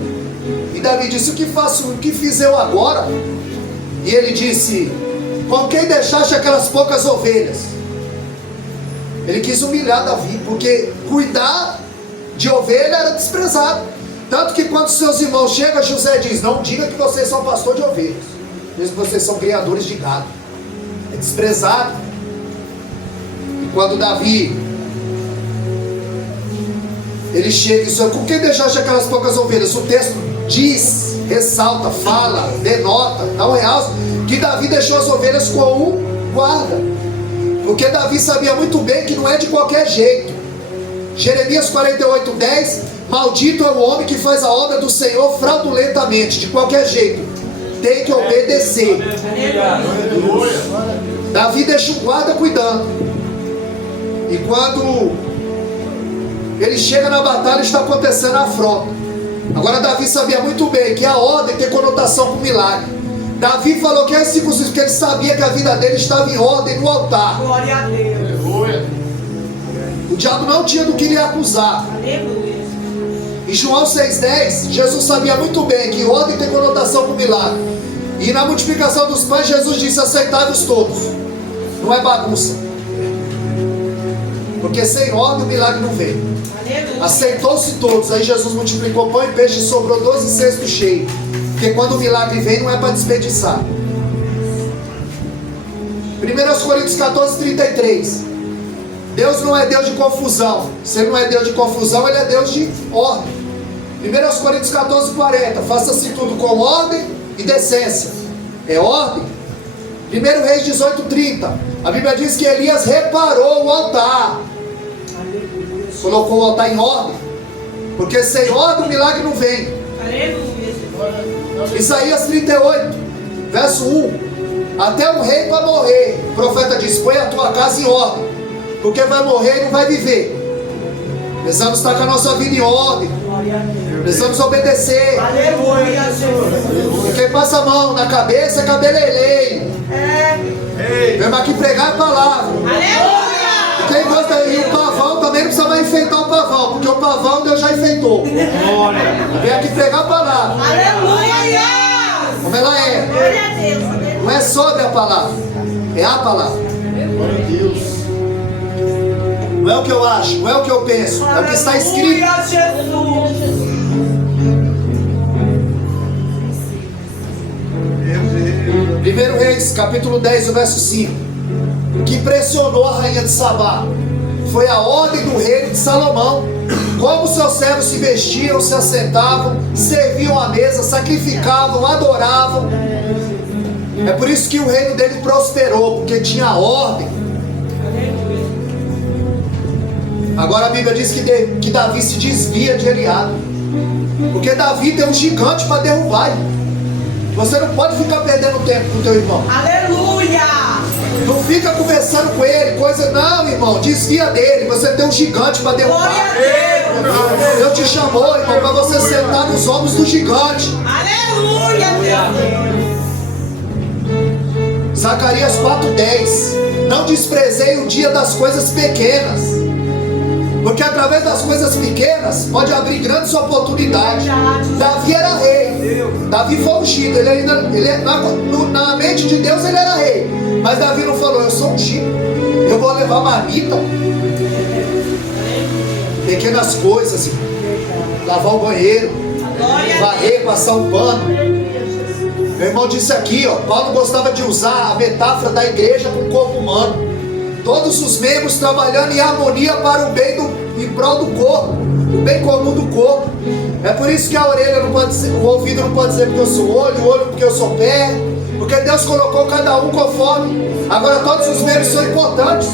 E Davi disse: o que fiz eu agora? E ele disse: com quem deixaste aquelas poucas ovelhas? Ele quis humilhar Davi, porque cuidar de ovelha era desprezado. Tanto que quando seus irmãos chegam, José diz: não diga que vocês são pastor de ovelhas, mesmo que vocês são criadores de gado. É desprezado. E quando Davi, ele chega e diz: com quem deixaste aquelas poucas ovelhas? O texto diz, ressalta, fala, denota, dá um realce, que Davi deixou as ovelhas com um guarda. Porque Davi sabia muito bem que não é de qualquer jeito. Jeremias 48:10: maldito é o homem que faz a obra do Senhor fraudulentamente, de qualquer jeito, tem que obedecer. Davi deixa o guarda cuidando. E quando ele chega na batalha, está acontecendo a afronta. Agora Davi sabia muito bem que a ordem tem conotação com milagre. Davi falou que é circuncisão, porque ele sabia que a vida dele estava em ordem no altar. Glória a Deus. O diabo não tinha do que lhe acusar. Aleluia. Em João 6,10, Jesus sabia muito bem que ordem tem conotação com milagre. E na multiplicação dos pães, Jesus disse: aceitai-vos todos. Não é bagunça. Porque sem ordem o milagre não vem. Aceitou-se todos. Aí Jesus multiplicou pão e peixe e sobrou 12 cestos cheios. Porque quando o milagre vem, não é para desperdiçar. 1 Coríntios 14:33. Deus não é Deus de confusão. Se Ele não é Deus de confusão, Ele é Deus de ordem. 1 Coríntios 14:40. Faça-se tudo com ordem e decência. É ordem. 1 Reis 18:30. A Bíblia diz que Elias reparou o altar. Colocou o altar em ordem. Porque sem ordem o milagre não vem. Aleluia. Isaías 38, verso 1. Até um rei para morrer, o profeta diz: põe a tua casa em ordem, porque vai morrer e não vai viver. Precisamos estar com a nossa vida em ordem. Precisamos obedecer. Aleluia, Jesus. E quem passa a mão na cabeça é cabeleireiro. Vem aqui pregar a palavra. Aleluia. Quem gosta de ir o pavão também não precisa mais enfeitar o pavão, porque o pavão Deus já enfeitou. Vem aqui pregar a palavra. Aleluia. Como ela é. Glória a Deus. Não é sobre a palavra, é a palavra. Glória a Deus. Não é o que eu acho, não é o que eu penso, é o que está escrito. Aleluia, Jesus. 1 Reis, capítulo 10, o verso 5. O que impressionou a rainha de Sabá foi a ordem do reino de Salomão. Como seus servos se vestiam, se assentavam, serviam à mesa, sacrificavam, adoravam. É por isso que o reino dele prosperou, porque tinha ordem. Agora a Bíblia diz que Davi se desvia de Eliabe, porque Davi tem um gigante para derrubar. Você não pode ficar perdendo tempo com o teu irmão. Aleluia. Não fica conversando com ele, coisa, não, irmão, desvia dele. Você tem um gigante para derrubar. Glória a Deus. Deus te chamou, irmão, para você sentar nos ombros do gigante. Aleluia, Deus. Zacarias 4:10. Não desprezei o dia das coisas pequenas, porque através das coisas pequenas pode abrir grandes oportunidades. Davi era rei. Davi foi ungido. Na mente de Deus ele era rei. Mas Davi não falou: eu sou ungido, eu vou levar marmita. Pequenas coisas, irmão. Lavar o banheiro, varrer, passar um pano. Meu irmão disse aqui, ó, Paulo gostava de usar a metáfora da igreja com o corpo humano. Todos os membros trabalhando em harmonia para o bem em prol do corpo, o bem comum do corpo. É por isso que a orelha não pode ser, o ouvido não pode dizer porque eu sou olho, o olho porque eu sou pé, porque Deus colocou cada um conforme. Agora todos os membros são importantes.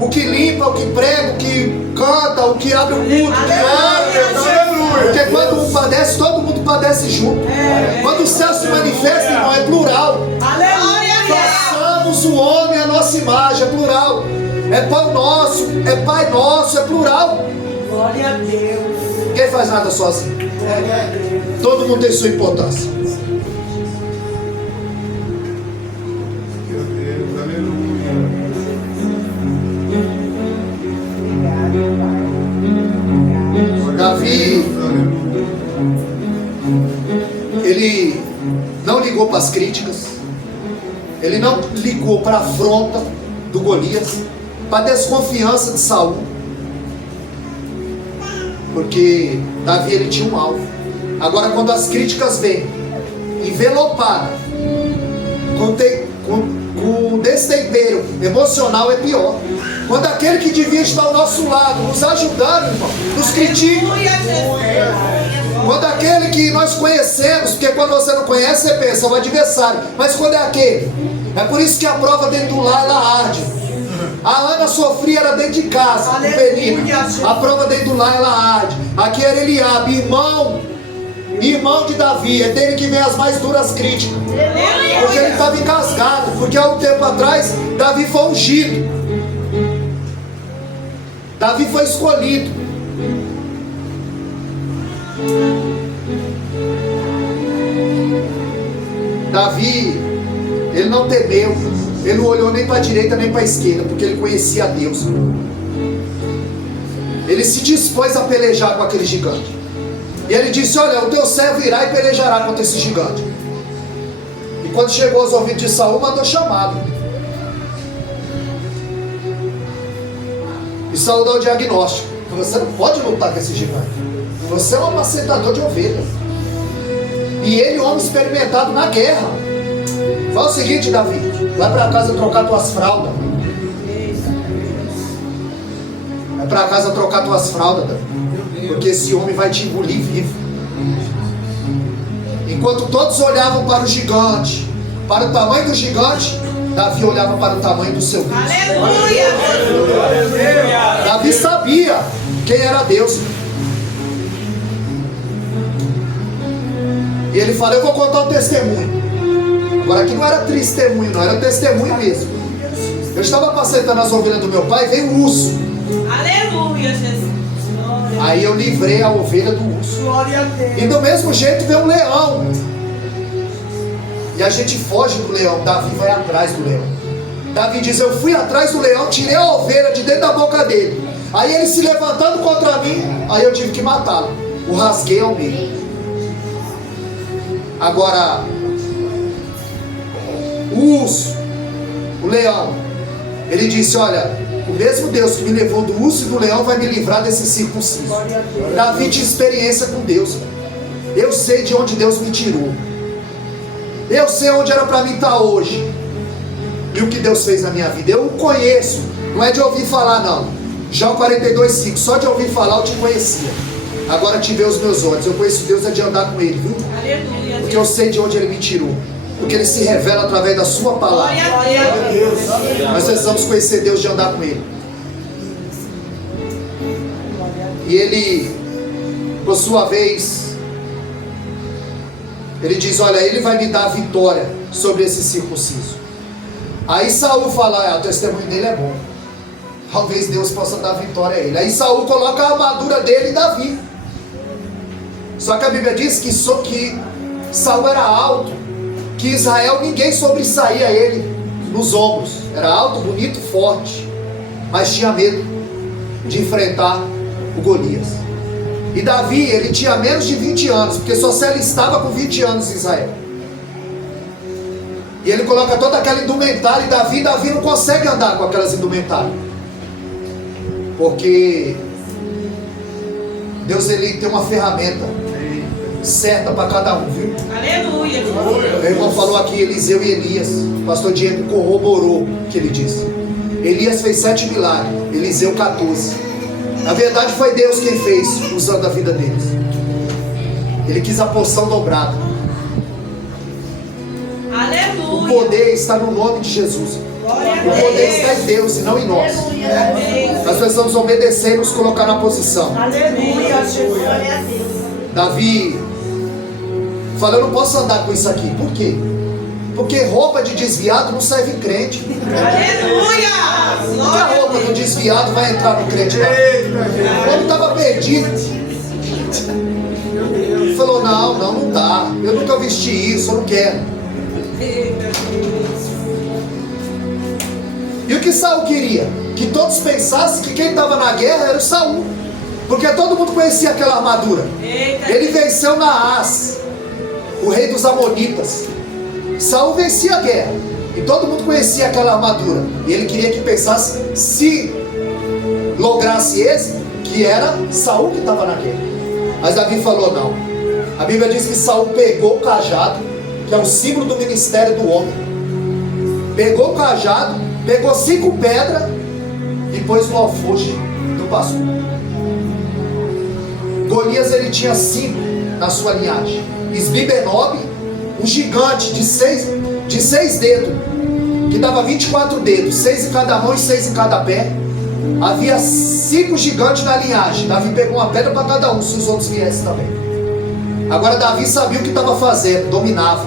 O que limpa, o que prega, o que canta, o que abre o culto, o que ora. Porque quando um padece, todo mundo padece junto. Quando o céu se manifesta, irmão, é plural. Aleluia. Façamos o homem a nossa imagem, é plural. É pão nosso, é pai nosso, é plural. Glória a Deus. Ninguém faz nada sozinho. Todo mundo tem sua importância. ele não ligou para as críticas, ele não ligou para a afronta do Golias, para a desconfiança de Saul, porque Davi ele tinha um alvo. Agora, quando as críticas vêm envelopadas com destempero emocional, é pior. Quando aquele que devia estar ao nosso lado, nos ajudando, irmão, nos critica. Quando aquele que nós conhecemos, porque quando você não conhece, você pensa, é o adversário. Mas quando é aquele, é por isso que a prova dentro do lar, ela arde. A Ana sofria, era dentro de casa, com Penina. A prova dentro do lar, ela arde. Aqui era Eliabe, irmão de Davi. É dele que vem as mais duras críticas. Porque ele estava encasgado. Porque há um tempo atrás, Davi foi ungido. Davi foi escolhido. Davi, ele não temeu, ele não olhou nem para a direita nem para a esquerda, porque ele conhecia a Deus. Ele se dispôs a pelejar com aquele gigante. E ele disse: olha, o teu servo irá e pelejará contra esse gigante. E quando chegou aos ouvidos de Saul, mandou chamá-lo. E Saul dá o diagnóstico: você não pode lutar com esse gigante. Você é um apacentador de ovelhas. E ele, homem experimentado na guerra. Fala o seguinte, Davi: vai para casa trocar tuas fraldas. Vai para casa trocar tuas fraldas, Davi. Porque esse homem vai te engolir vivo. Enquanto todos olhavam para o gigante, para o tamanho do gigante, Davi olhava para o tamanho do seu Deus. Aleluia! Davi sabia quem era Deus. E ele fala: eu vou contar um testemunho. Agora aqui não era testemunho, não, era testemunho mesmo. Eu estava apacentando as ovelhas do meu pai, veio um urso. Aleluia, Jesus. Aí eu livrei a ovelha do urso. Glória a Deus. E do mesmo jeito veio um leão. E a gente foge do leão. Davi vai atrás do leão. Davi diz: eu fui atrás do leão, tirei a ovelha de dentro da boca dele. Aí ele se levantando contra mim, aí eu tive que matá-lo. O rasguei ao meio. Agora, o urso, o leão, ele disse: olha, o mesmo Deus que me levou do urso e do leão vai me livrar desse circunciso. Davi tinha experiência com Deus. Eu sei de onde Deus me tirou. Eu sei onde era para mim estar hoje. E o que Deus fez na minha vida. Eu o conheço. Não é de ouvir falar, não. Jó 42:5. Só de ouvir falar eu te conhecia. Agora te vê os meus olhos. Eu conheço Deus, é de andar com Ele, viu? Aleluia. Porque eu sei de onde Ele me tirou. Porque Ele se revela através da sua palavra. Glória a Deus. Nós precisamos conhecer Deus, de andar com Ele. E Ele, por sua vez, Ele diz: olha, Ele vai me dar a vitória sobre esse circunciso. Aí Saul fala: o testemunho dele é bom. Talvez Deus possa dar vitória a ele. Aí Saul coloca a armadura dele e Davi. Só que a Bíblia diz que Saul era alto, que Israel ninguém sobressaía ele nos ombros. Era alto, bonito, forte, mas tinha medo de enfrentar o Golias. E Davi, ele tinha menos de 20 anos, porque só se ele estava com 20 anos em Israel. E ele coloca toda aquela indumentária, e Davi não consegue andar com aquelas indumentárias, porque Deus, ele tem uma ferramenta certa para cada um, viu? Aleluia. Meu irmão falou aqui, Eliseu e Elias. O pastor Diego corroborou o que ele disse. Elias fez 7 milagres, Eliseu 14. Na verdade foi Deus quem fez, usando a vida deles. Ele quis a porção dobrada. Aleluia. O poder está no nome de Jesus. O poder está em Deus e não em nós. Nós precisamos obedecer e nos colocar na posição. Aleluia, Jesus. Glória a Deus. Davi falou: eu não posso andar com isso aqui. Por quê? Porque roupa de desviado não serve em crente. Aleluia. Porque a roupa do desviado vai entrar no crente lá. Ele estava perdido. Ele falou: não dá. Eu nunca vesti isso, eu não quero. E o que Saul queria? Que todos pensassem que quem estava na guerra era o Saul. Porque todo mundo conhecia aquela armadura. Ele venceu Naás. o rei dos Amonitas. Saul vencia a guerra e todo mundo conhecia aquela armadura, e ele queria que pensasse, se lograsse esse, que era Saul que estava na guerra. Mas Davi falou não. A Bíblia diz que Saul pegou o cajado, que é o símbolo do ministério do homem, pegou o cajado, pegou 5 pedras e pôs no alforje do pastor. Golias, ele tinha 5 na sua linhagem. Isbi-Benob, um gigante de 6 dedos, que dava 24 dedos, 6 em cada mão e 6 em cada pé. Havia 5 gigantes na linhagem. Davi pegou uma pedra para cada um, se os outros viessem também. Agora Davi sabia o que estava fazendo, dominava.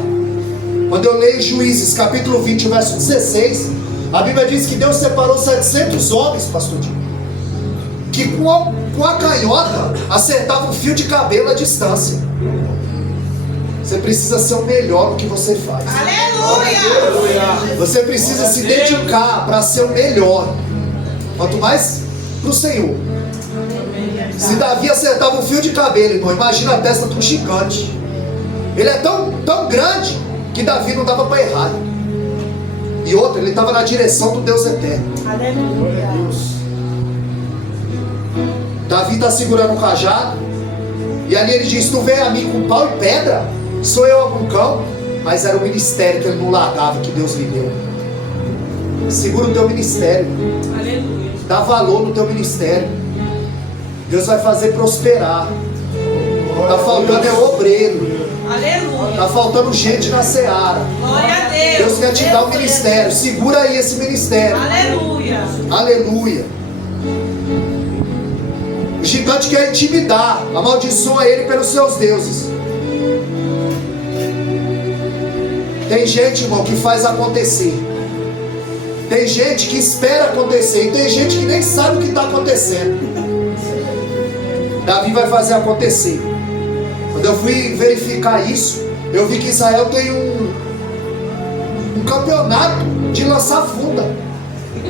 Quando eu leio Juízes capítulo 20, verso 16, a Bíblia diz que Deus separou 700 homens, pastor Dino, que com a canhota acertava um fio de cabelo à distância. Você precisa ser o melhor no que você faz. Aleluia! Você precisa se dedicar para ser o melhor. Quanto mais para o Senhor. Se Davi acertava um fio de cabelo, irmão, imagina a testa de um gigante. Ele é tão grande que Davi não dava para errar. E outra, ele estava na direção do Deus eterno. Aleluia! Davi está segurando um cajado, e ali ele diz: tu vem a mim com pau e pedra? Sou eu algum cão? Mas era o ministério que ele não largava, que Deus lhe deu. Segura o teu ministério. Aleluia! Dá valor no teu ministério. Deus vai fazer prosperar. Está faltando é obreiro. Aleluia! Está faltando gente na seara. Glória a Deus! Deus quer te dar um ministério. Segura aí esse ministério. Aleluia! Aleluia. O gigante quer intimidar. Amaldiçoa ele pelos seus deuses. Tem gente, irmão, que faz acontecer. Tem gente que espera acontecer. E tem gente que nem sabe o que está acontecendo. Davi vai fazer acontecer. Quando eu fui verificar isso, eu vi que Israel tem um campeonato de lançar funda.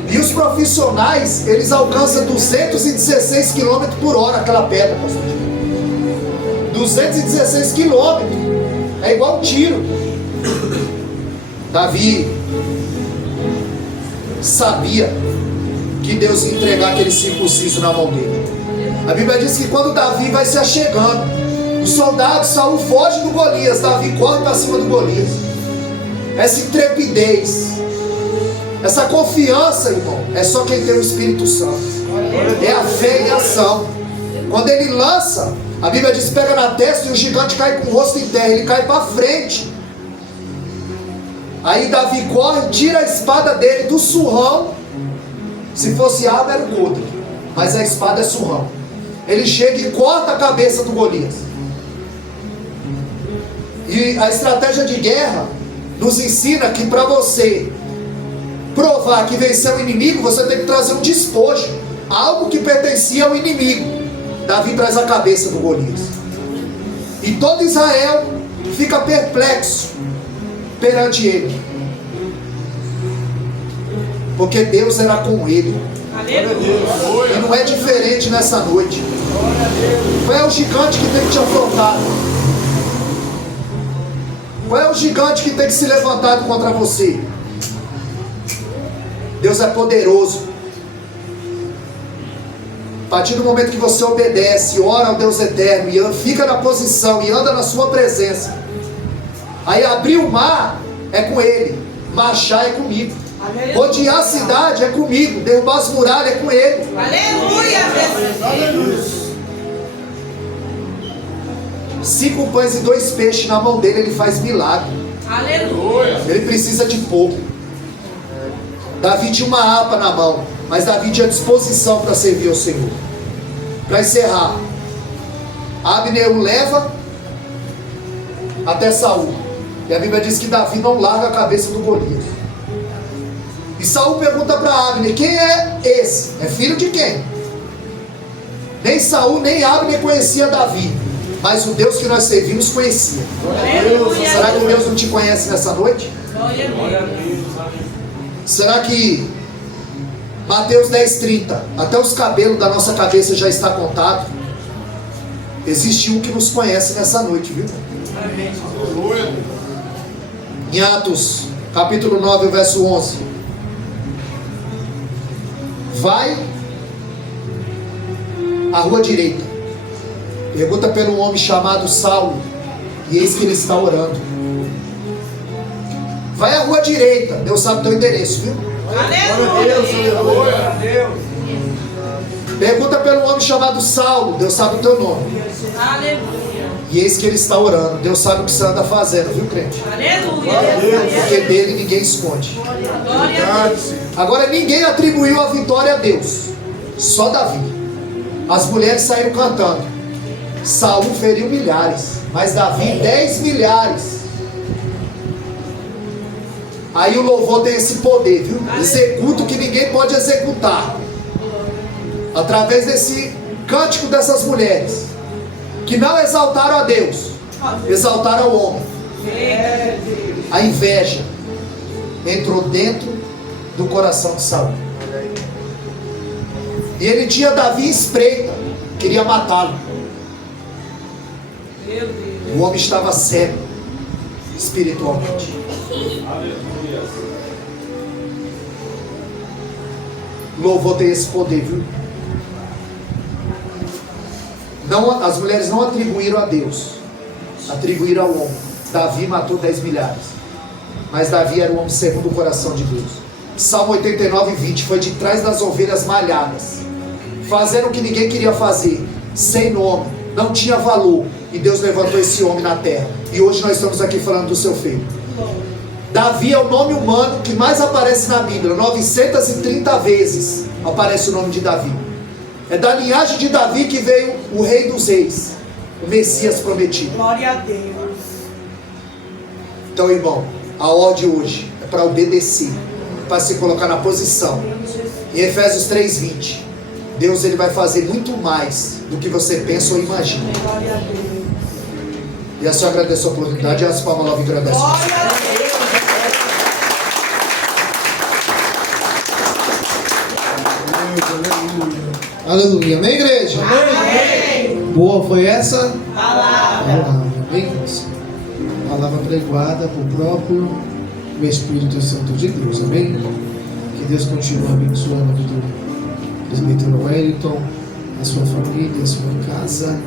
E os profissionais, eles alcançam 216 km por hora aquela pedra, pastor. 216 km. É igual um tiro. Davi sabia que Deus ia entregar aquele circunciso na mão dele. A Bíblia diz que quando Davi vai se achegando, os soldados, Saul foge do Golias, Davi corre para cima do Golias. Essa intrepidez, essa confiança, irmão, é só quem tem o Espírito Santo. É a fé em ação. Quando ele lança, a Bíblia diz: pega na testa e o gigante cai com o rosto em terra. Ele cai para frente. Aí Davi corre, tira a espada dele do surrão. Se fosse arma era o coldre, mas a espada é surrão. Ele chega e corta a cabeça do Golias. E a estratégia de guerra nos ensina que para você provar que venceu o inimigo, você tem que trazer um despojo, algo que pertencia ao inimigo. Davi traz a cabeça do Golias. E todo Israel fica perplexo perante ele, porque Deus era com ele. Aleluia! E não é diferente nessa noite. Qual é o gigante que tem que te afrontar? Qual é o gigante que tem que se levantar contra você? Deus é poderoso. A partir do momento que você obedece, ora ao Deus eterno e fica na posição e anda na sua presença, aí abrir o mar é com ele, marchar é comigo, rodear a cidade é comigo, derrubar as muralhas é com ele. Aleluia! 5 pães e 2 peixes na mão dele, ele faz milagre. Aleluia! Ele precisa de pouco. Davi tinha uma harpa na mão, mas Davi tinha disposição para servir ao Senhor. Para encerrar, Abner o leva até Saul, e a Bíblia diz que Davi não larga a cabeça do Golias. E Saul pergunta para Abner: quem é esse? É filho de quem? Nem Saul nem Abner conhecia Davi, mas o Deus que nós servimos conhecia. Aleluia! Será que Deus não te conhece nessa noite? Glória a Deus! Será que Mateus 10:30, até os cabelos da nossa cabeça já está contado? Existe um que nos conhece nessa noite, viu? Aleluia. Em Atos, capítulo 9, verso 11. Vai à rua direita. Pergunta pelo homem chamado Saulo. E eis que ele está orando. Vai à rua direita. Deus sabe o teu endereço, viu? Aleluia. Pergunta pelo homem chamado Saulo. Deus sabe o teu nome. Aleluia. E eis que ele está orando. Deus sabe o que você anda fazendo, viu, crente? Aleluia. Porque dele ninguém esconde. Glória a Deus. Agora ninguém atribuiu a vitória a Deus. Só Davi. As mulheres saíram cantando. Saul feriu milhares, mas Davi 10 milhares. Aí o louvor tem esse poder, viu? Executa o que ninguém pode executar. Através desse cântico dessas mulheres, que não exaltaram a Deus, exaltaram o homem. A inveja entrou dentro do coração de Saul. E ele tinha Davi espreita, queria matá-lo. O homem estava cego espiritualmente. Louvor tem esse poder, viu? Não, as mulheres não atribuíram a Deus, atribuíram ao homem. Davi matou 10 milhares, mas Davi era um homem segundo o coração de Deus. Salmo 89, 20. Foi de trás das ovelhas malhadas, fazendo o que ninguém queria fazer, sem nome, não tinha valor, e Deus levantou esse homem na terra. E hoje nós estamos aqui falando do seu filho. Davi é o nome humano que mais aparece na Bíblia. 930 vezes aparece o nome de Davi. É da linhagem de Davi que veio o Rei dos Reis, o Messias prometido. Glória a Deus. Então, irmão, a ordem hoje é para obedecer, para se colocar na posição. Em Efésios 3:20, Deus ele vai fazer muito mais do que você pensa ou imagina. Glória a Deus. E a senhora agradece a oportunidade, e as palmas lá me agradecem. Glória a Deus. Aleluia. Amém, igreja? Amém. Boa foi essa Palavra. Amém, irmãos? Palavra pregoada por próprio Espírito Santo de Deus. Amém? Que Deus continue abençoando a vida do presbítero Wellington, a sua família, a sua casa.